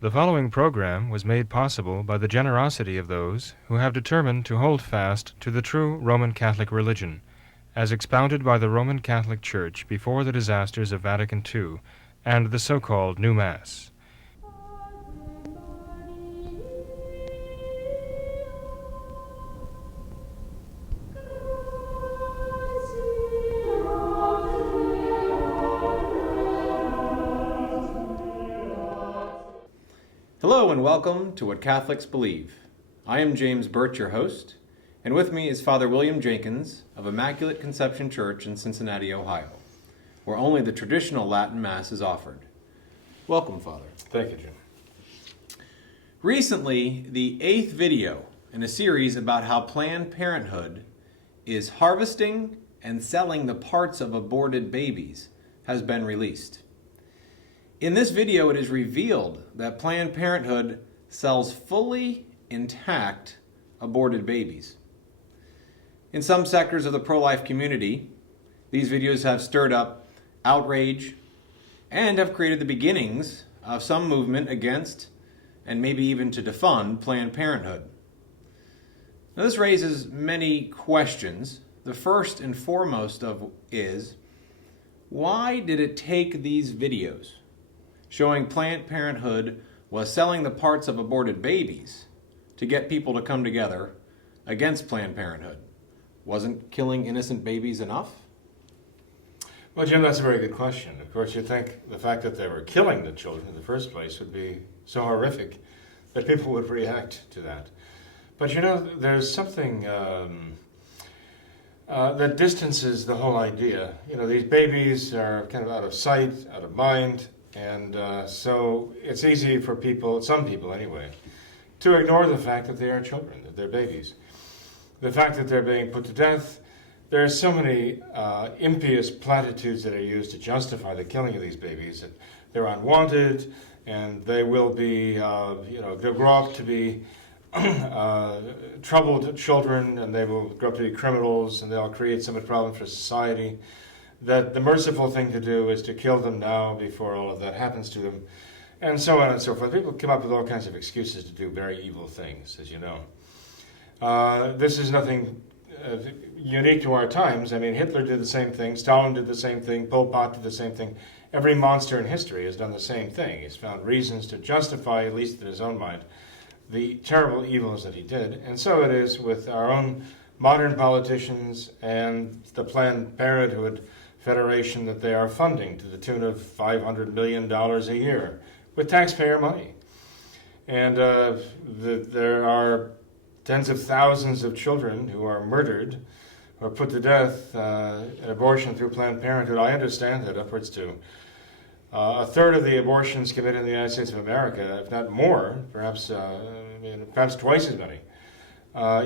The following program was made possible by the generosity of those who have determined to hold fast to the true Roman Catholic religion, as expounded by the Roman Catholic Church before the disasters of Vatican II and the so-called New Mass. Hello and welcome to What Catholics Believe. I am James Birch, your host, and with me is Father William Jenkins of Immaculate Conception Church in Cincinnati, Ohio, where only the traditional Latin Mass is offered. Welcome, Father. Thank you, Jim. Recently, the 8th video in a series about how Planned Parenthood is harvesting and selling the parts of aborted babies has been released. In this video, it is revealed that Planned Parenthood sells fully intact aborted babies. In some sectors of the pro-life community, these videos have stirred up outrage and have created the beginnings of some movement against and maybe even to defund Planned Parenthood. Now, this raises many questions. The first and foremost of is, why did it take these videos showing Planned Parenthood was selling the parts of aborted babies to get people to come together against Planned Parenthood? Wasn't killing innocent babies enough? Well, Jim, that's a very good question. Of course, you'd think the fact that they were killing the children in the first place would be so horrific that people would react to that. But you know, there's something that distances the whole idea. You know, these babies are kind of out of sight, out of mind, and so it's easy for people, some people anyway, to ignore the fact that they are children, that they're babies. The fact that they're being put to death. There are so many impious platitudes that are used to justify the killing of these babies. That they're unwanted, and they will be, they'll grow up to be troubled children, and they will grow up to be criminals, and they'll create so much problem for society. That the merciful thing to do is to kill them now before all of that happens to them, and so on and so forth. People come up with all kinds of excuses to do very evil things, as you know. This is nothing unique to our times. I mean, Hitler did the same thing, Stalin did the same thing, Pol Pot did the same thing. Every monster in history has done the same thing. He's found reasons to justify, at least in his own mind, the terrible evils that he did. And so it is with our own modern politicians and the Planned Parenthood Federation that they are funding to the tune of $500 million a year with taxpayer money. And there are tens of thousands of children who are murdered or put to death in abortion through Planned Parenthood. I understand that upwards to a third of the abortions committed in the United States of America, if not more, perhaps twice as many,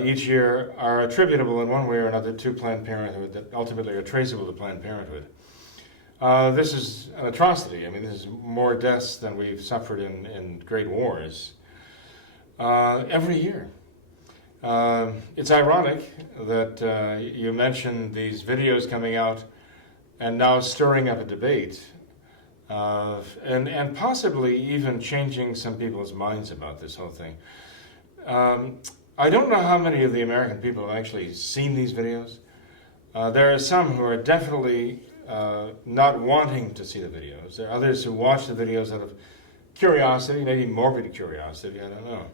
each year are attributable in one way or another to Planned Parenthood that ultimately are traceable to Planned Parenthood. This is an atrocity. I mean, this is more deaths than we've suffered in great wars every year. It's ironic that you mentioned these videos coming out and now stirring up a debate and possibly even changing some people's minds about this whole thing. I don't know how many of the American people have actually seen these videos. There are some who are definitely not wanting to see the videos. There are others who watch the videos out of curiosity, maybe morbid curiosity, I don't know.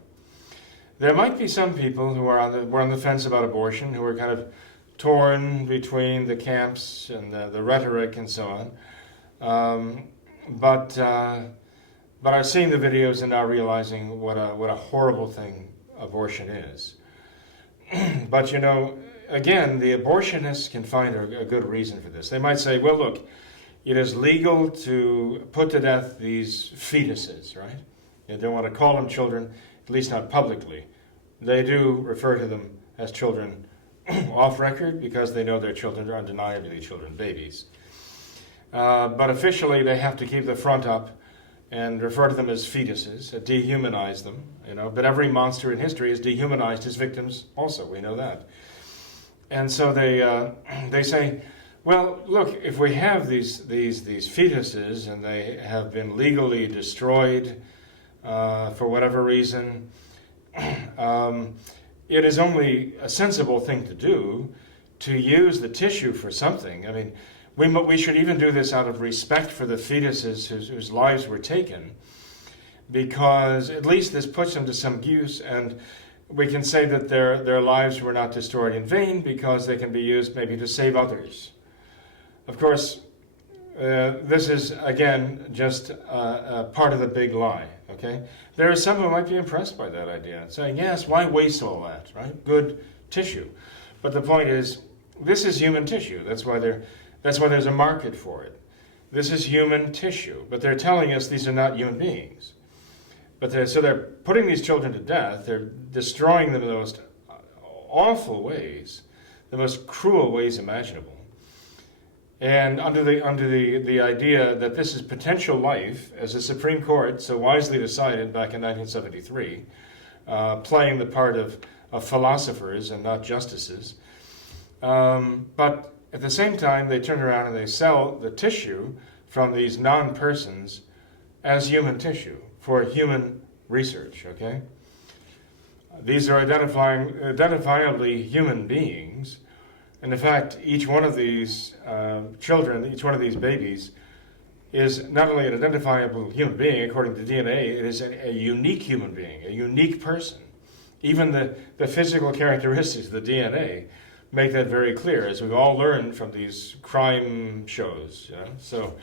There might be some people who are were on the fence about abortion, who are kind of torn between the camps and the rhetoric and so on, but are seeing the videos and now realizing what a horrible thing abortion is. But you know, again, the abortionists can find a good reason for this. They might say, well, look, it is legal to put to death these fetuses, right? They don't want to call them children, at least not publicly. They do refer to them as children off record because they know their children are undeniably children, babies. But officially, they have to keep the front up and refer to them as fetuses, dehumanize them. You know, but every monster in history has dehumanized his victims. Also, we know that. And so they say, well, look, if we have these fetuses and they have been legally destroyed for whatever reason, it is only a sensible thing to do to use the tissue for something. I mean, we should even do this out of respect for the fetuses whose lives were taken, because at least this puts them to some use, and we can say that their lives were not destroyed in vain because they can be used maybe to save others. Of course, this is, again, just a part of the big lie, okay? There are some who might be impressed by that idea, saying, yes, why waste all that, right? Good tissue. But the point is, this is human tissue. That's why there's a market for it. This is human tissue, but they're telling us these are not human beings. So they're putting these children to death. They're destroying them in the most awful ways, the most cruel ways imaginable. And under the idea that this is potential life, as the Supreme Court so wisely decided back in 1973, playing the part of philosophers and not justices. But at the same time, they turn around and they sell the tissue from these non-persons as human tissue for human research, okay? These are identifiably human beings. And in fact, each one of these children, each one of these babies, is not only an identifiable human being according to DNA, it is a unique human being, a unique person. Even the physical characteristics of the DNA make that very clear, as we've all learned from these crime shows. You know? So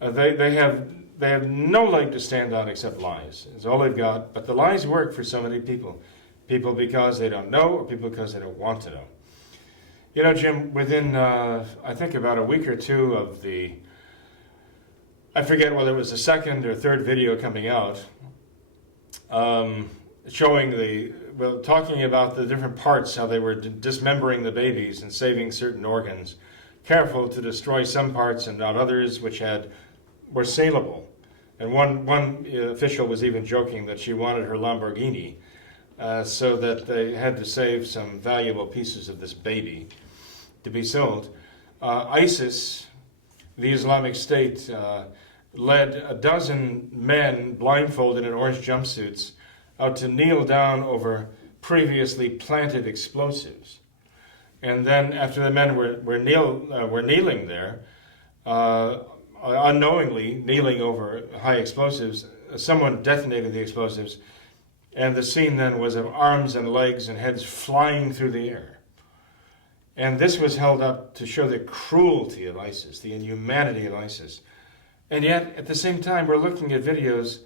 they have no leg to stand on except lies. It's all they've got. But the lies work for so many people. People because they don't know, or people because they don't want to know. You know, Jim, within, I think about a week or two of I forget whether it was the second or third video coming out, showing talking about the different parts, how they were dismembering the babies and saving certain organs, careful to destroy some parts and not others, which were saleable. And one official was even joking that she wanted her Lamborghini, so that they had to save some valuable pieces of this baby to be sold. ISIS, the Islamic State, led a dozen men blindfolded in orange jumpsuits out to kneel down over previously planted explosives. And then after the men were kneeling there, unknowingly kneeling over high explosives, someone detonated the explosives, and the scene then was of arms and legs and heads flying through the air. And this was held up to show the cruelty of ISIS, the inhumanity of ISIS. And yet, at the same time, we're looking at videos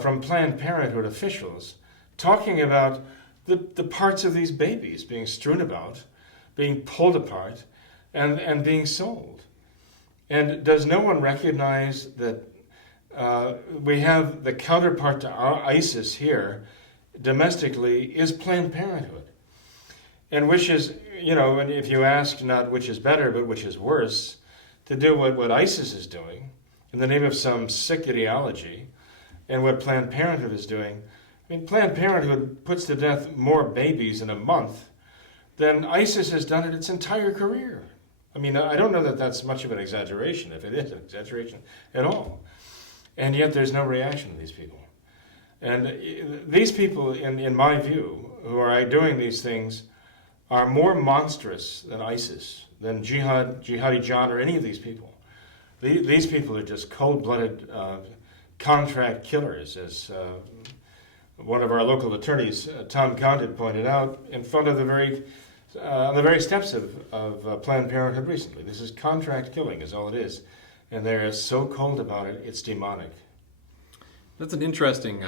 from Planned Parenthood officials talking about the parts of these babies being strewn about, being pulled apart, and being sold. And does no one recognize that we have the counterpart to our ISIS here domestically is Planned Parenthood? And wishes, and if you ask not which is better, but which is worse, to do what ISIS is doing in the name of some sick ideology, and what Planned Parenthood is doing. I mean, Planned Parenthood puts to death more babies in a month than ISIS has done in its entire career. I mean, I don't know that that's much of an exaggeration, if it is an exaggeration at all. And yet there's no reaction to these people. And these people, in my view, who are doing these things, are more monstrous than ISIS, than Jihadi John, or any of these people. These people are just cold-blooded contract killers, as one of our local attorneys, Tom Condit, pointed out in front of the very steps of Planned Parenthood recently. This is contract killing, is all it is. And they're so cold about it, it's demonic. That's an interesting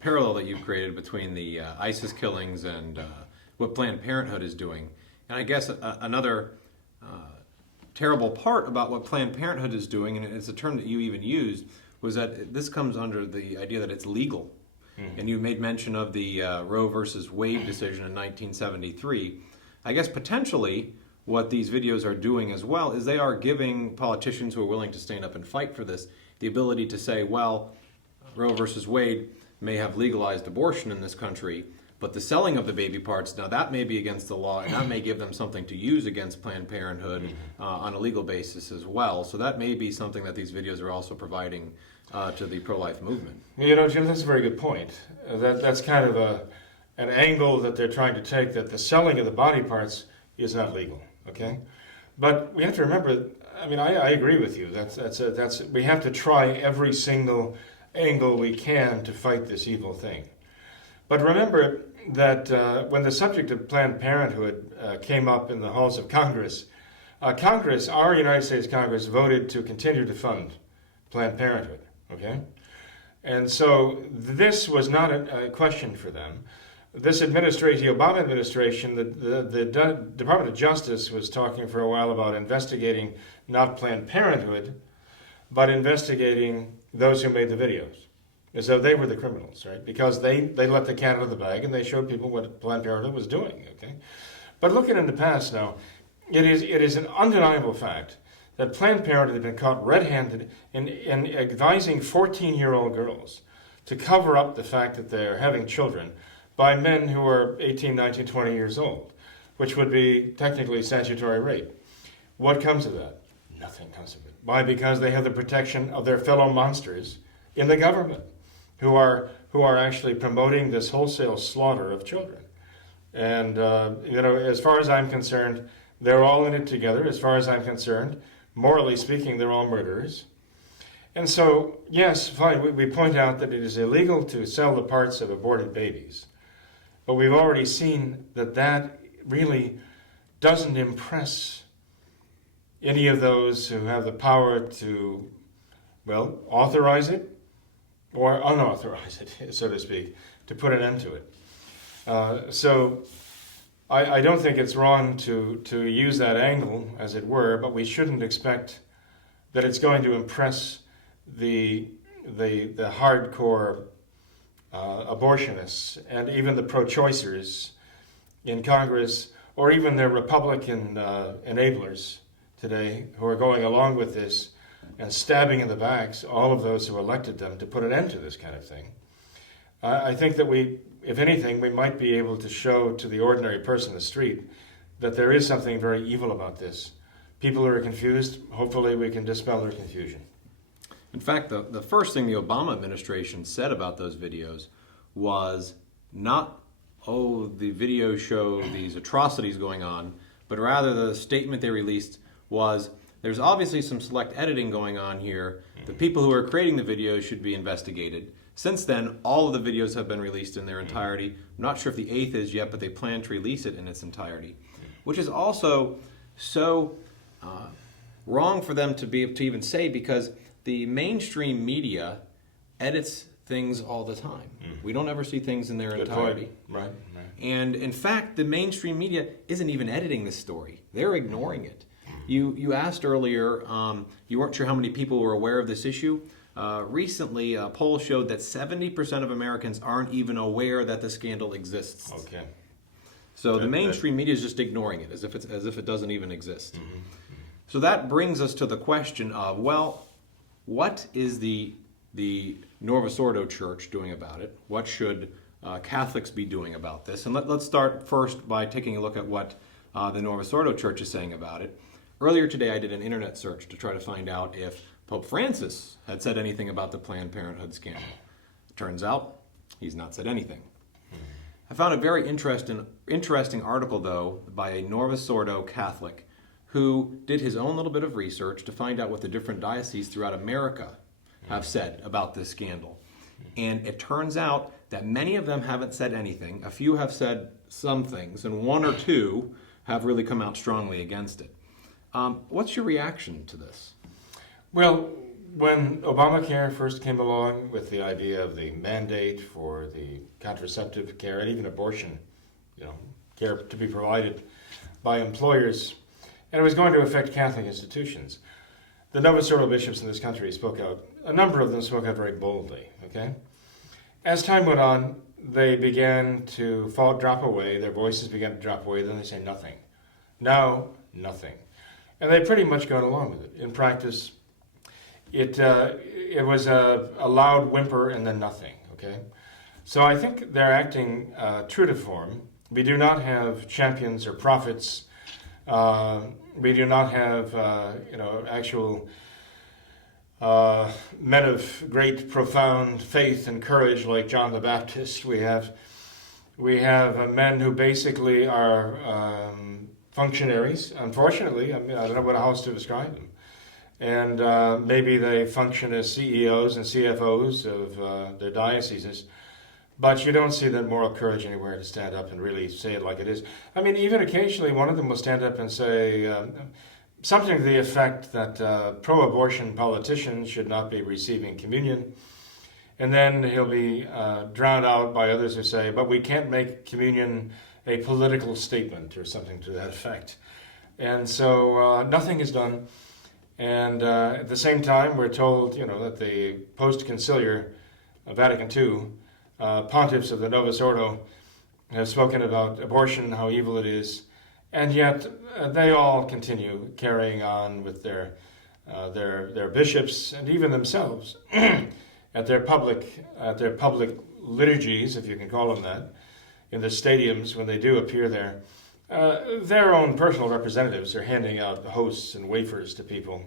parallel that you've created between the ISIS killings and what Planned Parenthood is doing. And I guess another terrible part about what Planned Parenthood is doing, and it's a term that you even used, was that this comes under the idea that it's legal. And you made mention of the Roe versus Wade decision in 1973. I guess potentially what these videos are doing as well is they are giving politicians who are willing to stand up and fight for this the ability to say, well, Roe versus Wade may have legalized abortion in this country, but the selling of the baby parts, now that may be against the law, and that may give them something to use against Planned Parenthood on a legal basis as well. So that may be something that these videos are also providing to the pro-life movement. You know, Jim, that's a very good point. That's kind of an angle that they're trying to take, that the selling of the body parts is not legal, okay? But we have to remember, I mean, I agree with you. We have to try every single angle we can to fight this evil thing. But remember that when the subject of Planned Parenthood came up in the halls of Congress, our United States Congress voted to continue to fund Planned Parenthood, okay? And so this was not a question for them. This administration, the Obama administration, the Department of Justice was talking for a while about investigating not Planned Parenthood, but investigating those who made the videos, as though they were the criminals, right? Because they let the cat out of the bag and they showed people what Planned Parenthood was doing, okay? But looking in the past now, it is an undeniable fact that Planned Parenthood had been caught red-handed in advising 14-year-old girls to cover up the fact that they're having children by men who are 18, 19, 20 years old, which would be technically statutory rape. What comes of that? Nothing comes of it. Why? Because they have the protection of their fellow monsters in the government who are actually promoting this wholesale slaughter of children. And, as far as I'm concerned, they're all in it together. As far as I'm concerned, morally speaking, they're all murderers. And so, yes, fine, we point out that it is illegal to sell the parts of aborted babies. But we've already seen that really doesn't impress any of those who have the power to, authorize it or unauthorize it, so to speak, to put an end to it. So I don't think it's wrong to use that angle, as it were, but we shouldn't expect that it's going to impress the hardcore abortionists and even the pro-choicers in Congress, or even their Republican enablers today who are going along with this and stabbing in the backs all of those who elected them to put an end to this kind of thing. I think that if anything, we might be able to show to the ordinary person in the street that there is something very evil about this. People who are confused, hopefully we can dispel their confusion. In fact, the first thing the Obama administration said about those videos was not, the videos show these atrocities going on, but rather the statement they released was, there's obviously some select editing going on here. The people who are creating the videos should be investigated. Since then, all of the videos have been released in their entirety. I'm not sure if the 8th is yet, but they plan to release it in its entirety, which is also so wrong for them to even say, because the mainstream media edits things all the time. We don't ever see things in their entirety. Right. And in fact, the mainstream media isn't even editing this story. They're ignoring it. You asked earlier, you weren't sure how many people were aware of this issue. Recently, a poll showed that 70% of Americans aren't even aware that the scandal exists. Okay. So the mainstream media is just ignoring it, as if it doesn't even exist. So that brings us to the question of, what is the Novus Ordo Church doing about it? What should Catholics be doing about this? And let's start first by taking a look at what the Novus Ordo Church is saying about it. Earlier today, I did an internet search to try to find out if Pope Francis had said anything about the Planned Parenthood scandal. Turns out, he's not said anything. I found a very interesting article, though, by a Novus Ordo Catholic who did his own little bit of research to find out what the different dioceses throughout America have said about this scandal. And it turns out that many of them haven't said anything. A few have said some things, and one or two have really come out strongly against it. What's your reaction to this? Well, when Obamacare first came along with the idea of the mandate for the contraceptive care and even abortion, care to be provided by employers, and it was going to affect Catholic institutions, the Novus Ordo bishops in this country spoke out. A number of them spoke out very boldly, okay? As time went on, they began to drop away. Their voices began to drop away. Then they say nothing. Now, nothing. And they've pretty much gone along with it. In practice, it was a loud whimper and then nothing, okay? So I think they're acting true to form. We do not have champions or prophets. We do not have, actual men of great, profound faith and courage like John the Baptist. We have men who basically are functionaries. Unfortunately, I don't know how else to describe them. And maybe they function as CEOs and CFOs of their dioceses. But you don't see that moral courage anywhere to stand up and really say it like it is. I mean, even occasionally one of them will stand up and say something to the effect that pro-abortion politicians should not be receiving communion. And then he'll be drowned out by others who say, but we can't make communion a political statement or something to that effect. And so nothing is done. And at the same time, we're told, that the post-conciliar Vatican II pontiffs of the Novus Ordo have spoken about abortion, how evil it is, and yet they all continue carrying on with their bishops and even themselves at their public liturgies, if you can call them that, in the stadiums when they do appear there. Their own personal representatives are handing out hosts and wafers to people,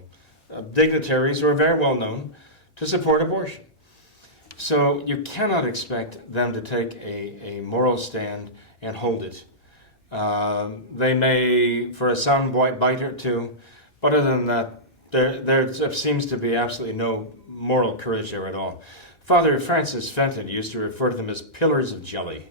dignitaries who are very well known to support abortion. So you cannot expect them to take a moral stand and hold it. They may, for a sound bite or two, but other than that, there seems to be absolutely no moral courage there at all. Father Francis Fenton used to refer to them as pillars of jelly.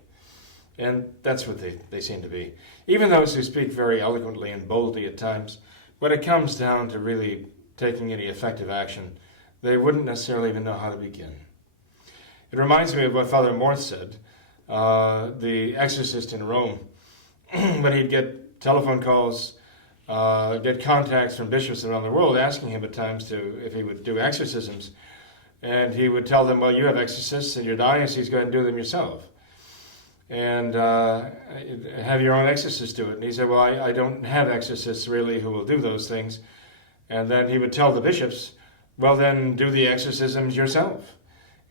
And that's what they seem to be. Even those who speak very eloquently and boldly at times, when it comes down to really taking any effective action, they wouldn't necessarily even know how to begin. It reminds me of what Father Morth said, the exorcist in Rome, when he'd get telephone calls, get contacts from bishops around the world asking him at times if he would do exorcisms. And he would tell them, well, you have exorcists in your diocese, go ahead and do them yourself. And have your own exorcist do it. And he said, well, I don't have exorcists really who will do those things. And then he would tell the bishops, well, then do the exorcisms yourself.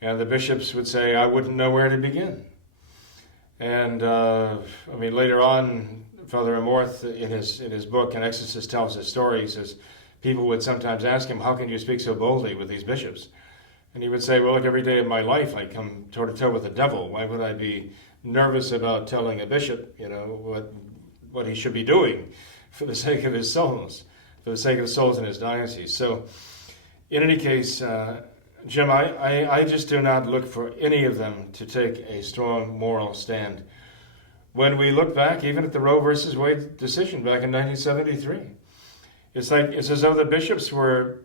And the bishops would say, I wouldn't know where to begin. And later on, Father Amorth, in his book, An Exorcist Tells His Story, he says, people would sometimes ask him, how can you speak so boldly with these bishops? And he would say, well, look, every day of my life I come toe-to-toe with the devil. Why would I be nervous about telling a bishop, what he should be doing for the sake of his souls, for the sake of the souls in his diocese? So, in any case, Jim, I just do not look for any of them to take a strong moral stand. When we look back, even at the Roe versus Wade decision back in 1973, it's as though the bishops were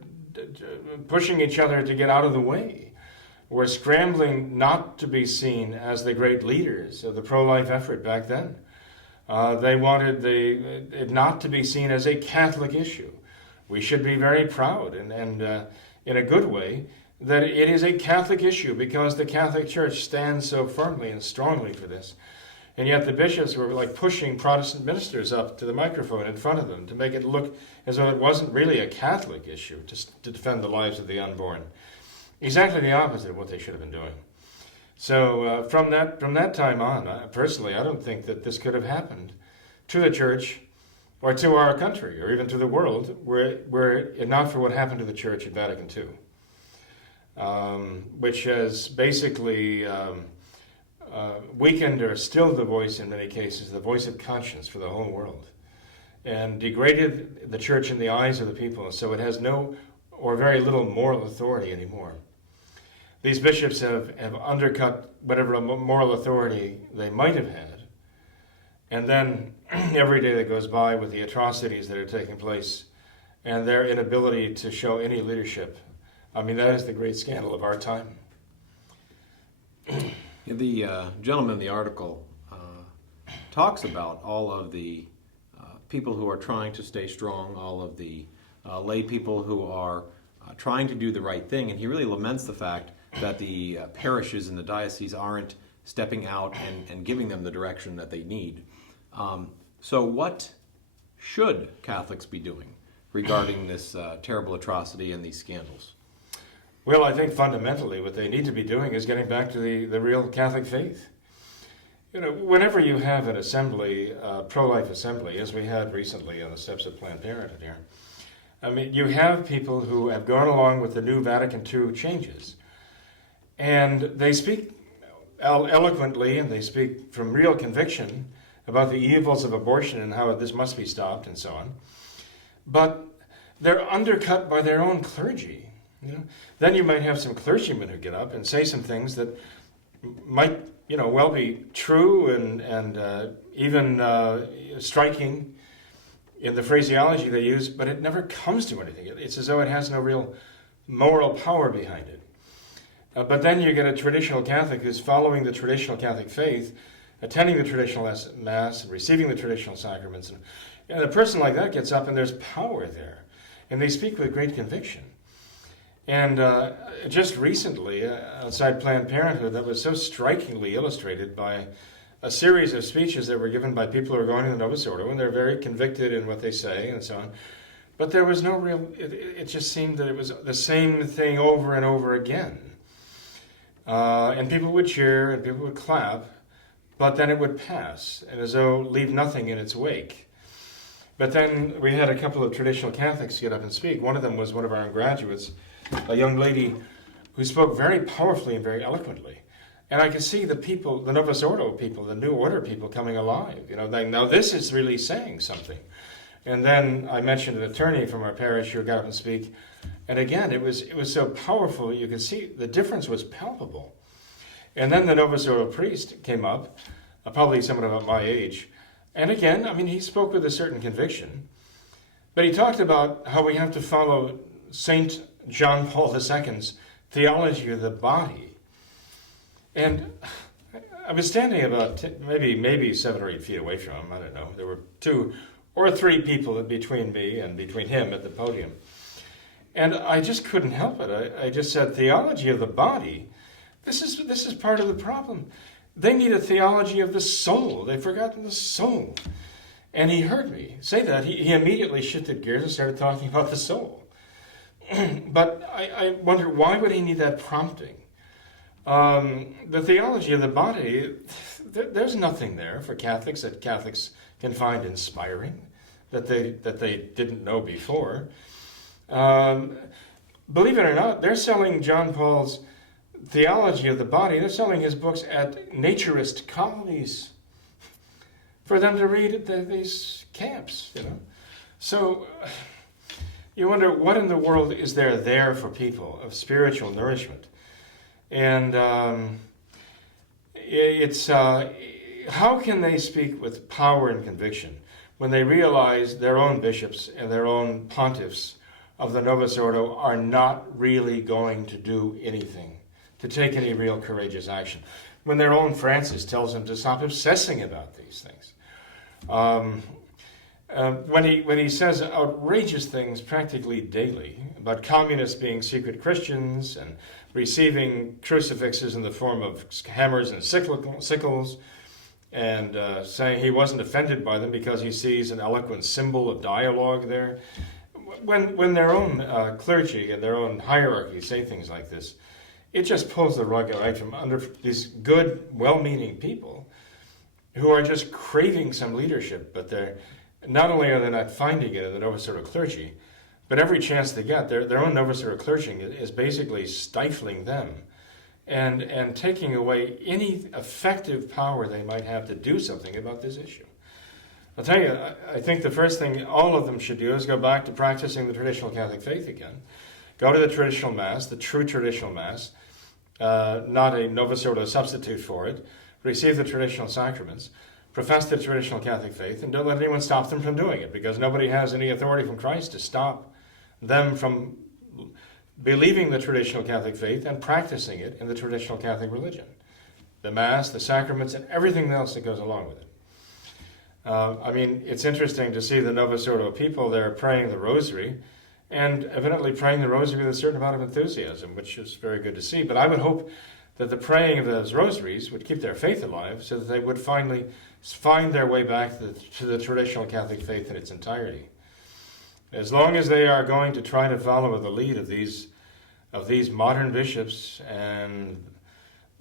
pushing each other to get out of the way. Were scrambling not to be seen as the great leaders of the pro-life effort back then. They wanted it not to be seen as a Catholic issue. We should be very proud and in a good way that it is a Catholic issue because the Catholic Church stands so firmly and strongly for this. And yet the bishops were like pushing Protestant ministers up to the microphone in front of them to make it look as though it wasn't really a Catholic issue to defend the lives of the unborn. Exactly the opposite of what they should have been doing. So from that time on, personally, I don't think that this could have happened to the Church or to our country or even to the world were it not for what happened to the Church at Vatican II, which has basically weakened or stilled the voice in many cases, the voice of conscience for the whole world, and degraded the Church in the eyes of the people, so it has no or very little moral authority anymore. These bishops have undercut whatever moral authority they might have had. And then every day that goes by with the atrocities that are taking place and their inability to show any leadership, that is the great scandal of our time. The gentleman in the article talks about all of the people who are trying to stay strong, all of the lay people who are trying to do the right thing, and he really laments the fact that the parishes in the diocese aren't stepping out and giving them the direction that they need. So what should Catholics be doing regarding this terrible atrocity and these scandals? Well, I think fundamentally what they need to be doing is getting back to the real Catholic faith. Whenever you have an assembly, pro-life assembly, as we had recently on the steps of Planned Parenthood here, I mean, you have people who have gone along with the new Vatican II changes, and they speak eloquently and they speak from real conviction about the evils of abortion and how this must be stopped and so on. But they're undercut by their own clergy. Then you might have some clergymen who get up and say some things that might, well be true and even striking in the phraseology they use, but it never comes to anything. It's as though it has no real moral power behind it. But then you get a traditional Catholic who's following the traditional Catholic faith, attending the traditional Mass, receiving the traditional sacraments. And a person like that gets up and there's power there. And they speak with great conviction. And just recently, outside Planned Parenthood, that was so strikingly illustrated by a series of speeches that were given by people who are going to the Novus Ordo, and they're very convicted in what they say and so on. But there was no real, it just seemed that it was the same thing over and over again. And people would cheer and people would clap, but then it would pass, and as though leave nothing in its wake. But then we had a couple of traditional Catholics get up and speak. One of them was one of our own graduates, a young lady who spoke very powerfully and very eloquently. And I could see the people, the Novus Ordo people, the New Order people coming alive. Now this is really saying something. And then I mentioned an attorney from our parish who got up and speak. And again, it was so powerful, you could see the difference was palpable. And then the Novus Ordo priest came up, probably someone about my age. And again, he spoke with a certain conviction. But he talked about how we have to follow St. John Paul II's theology of the body. And I was standing about maybe 7 or 8 feet away from him. I don't know. There were 2 or 3 people between me and between him at the podium. And I just couldn't help it. I just said, theology of the body, this is part of the problem. They need a theology of the soul. They've forgotten the soul. And he heard me say that. He immediately shifted gears and started talking about the soul. But I wonder, why would he need that prompting? The theology of the body, there's nothing there for Catholics that Catholics can find inspiring, that they didn't know before. Believe it or not, they're selling John Paul's theology of the body. They're selling his books at naturist colonies for them to read at these camps. So you wonder, what in the world is there for people of spiritual nourishment? And it's how can they speak with power and conviction when they realize their own bishops and their own pontiffs of the Novus Ordo are not really going to do anything, to take any real courageous action, when their own Francis tells them to stop obsessing about these things? When he says outrageous things practically daily about communists being secret Christians and receiving crucifixes in the form of hammers and sickles, and saying he wasn't offended by them because he sees an eloquent symbol of dialogue there. When their own clergy and their own hierarchy say things like this, it just pulls the rug out from under these good, well-meaning people who are just craving some leadership, but not only are they not finding it in the Novus Ordo clergy, but every chance they get, their own Novus Ordo clergy is basically stifling them and taking away any effective power they might have to do something about this issue. I'll tell you, I think the first thing all of them should do is go back to practicing the traditional Catholic faith again. Go to the traditional Mass, the true traditional Mass, not a Novus Ordo substitute for it. Receive the traditional sacraments, profess the traditional Catholic faith, and don't let anyone stop them from doing it, because nobody has any authority from Christ to stop them from believing the traditional Catholic faith and practicing it in the traditional Catholic religion. The Mass, the sacraments, and everything else that goes along with it. It's interesting to see the Novus Ordo people there praying the Rosary, and evidently praying the Rosary with a certain amount of enthusiasm, which is very good to see. But I would hope that the praying of those rosaries would keep their faith alive, so that they would finally find their way back to the traditional Catholic faith in its entirety. As long as they are going to try to follow the lead of these modern bishops and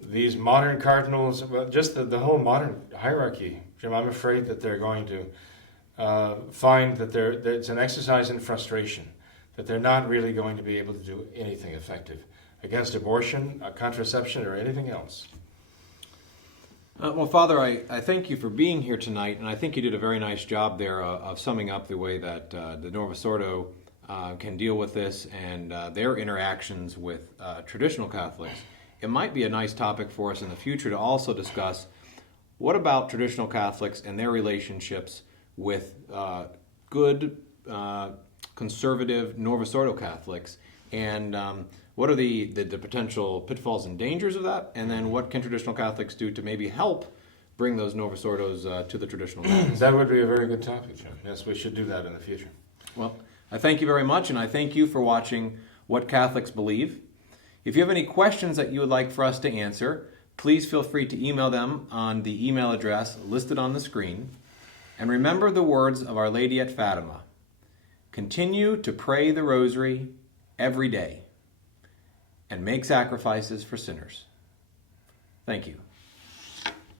these modern cardinals, just the whole modern hierarchy, Jim, I'm afraid that they're going to find that it's an exercise in frustration. that they're not really going to be able to do anything effective against abortion, contraception, or anything else. Well, Father, I thank you for being here tonight, and I think you did a very nice job there of summing up the way that the Novus Ordo can deal with this and their interactions with traditional Catholics. It might be a nice topic for us in the future to also discuss what about traditional Catholics and their relationships with good conservative Novus Ordo Catholics, and what are the potential pitfalls and dangers of that, and then what can traditional Catholics do to maybe help bring those Novus Ordos to the traditional Catholics? That would be a very good topic, Jim. Yes, we should do that in the future. Well, I thank you very much, and I thank you for watching What Catholics Believe. If you have any questions that you would like for us to answer, please feel free to email them on the email address listed on the screen. And remember the words of Our Lady at Fatima. Continue to pray the rosary every day and make sacrifices for sinners. Thank you.